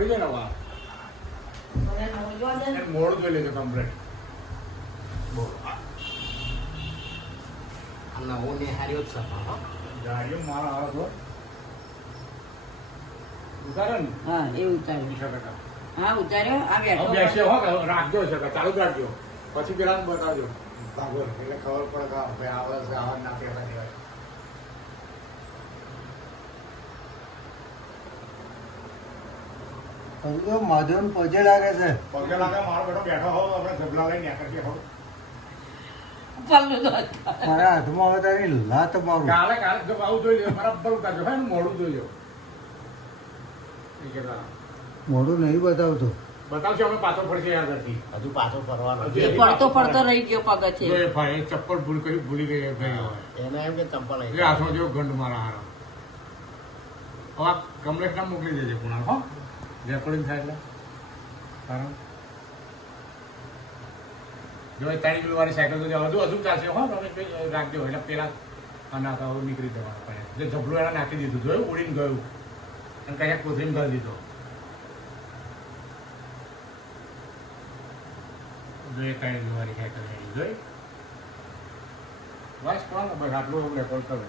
પડી જાય ને વાર મોડું જોઈ લેજો કમ્પ્લેટ બોલ નવો ને હાર્યો જ છે ગાડીઓ મારા આવે તો ઉતારે ને હા એ ઉતાર્યો મીઠા કાકા હા ઉતાર્યો આ હવે બેઠો બેસ્યો હો રાખજો છે ચાલુ જ રાખજો પછી પેલા બતાવજો ભાગો એટલે ખબર પડે કે ભાઈ આવે છે આવા ના પેલા દેવાય હજુ તો માધવન પગે લાગે છે. પગે લાગે મારો બેટો બેઠો હોવ આપણે ઝબલા લઈને નીકળીએ હોવ પલ્લું તો મારા હાથમાં હવે તારી લાત મારું. કાલે જો આવું જોઈ લો બરાબર ઉતારજો હે મોડું જોઈ લો એ કેટલા મોઢું નહીં બતાવતો. બતાવશો અમે પાછો પડશે આગળથી હજુ પાછો ફરવાનો હજુ એ પડતો પડતો રહી ગયો પગથિયે. જો એ ભાઈ ચપ્પલ ભૂલી ગઈ હોય એને એમ કે ચંપલ એ હાથમાં જેવો ગંડ મારા હારા હવે કમલેશ નામ મોકલી દેજે કુણાલ હો રેકોર્ડિંગ થાય એટલે કારણ જો એ તારી પેલી વાળી સાયકલ તો હજુ ચાલશે હો રમેશભાઈ રાખજો એટલે પેલા અનાથ નીકળી જવાના પડે જે ઝબલું એને નાખી દીધું જોયું ઉડીને ગયું અને કયા કોથરીમ કરી દીધો જો એ તારી વાળી સાયકલ જોઈ બસ કોણ બસ આટલું રેકોર્ડ કરો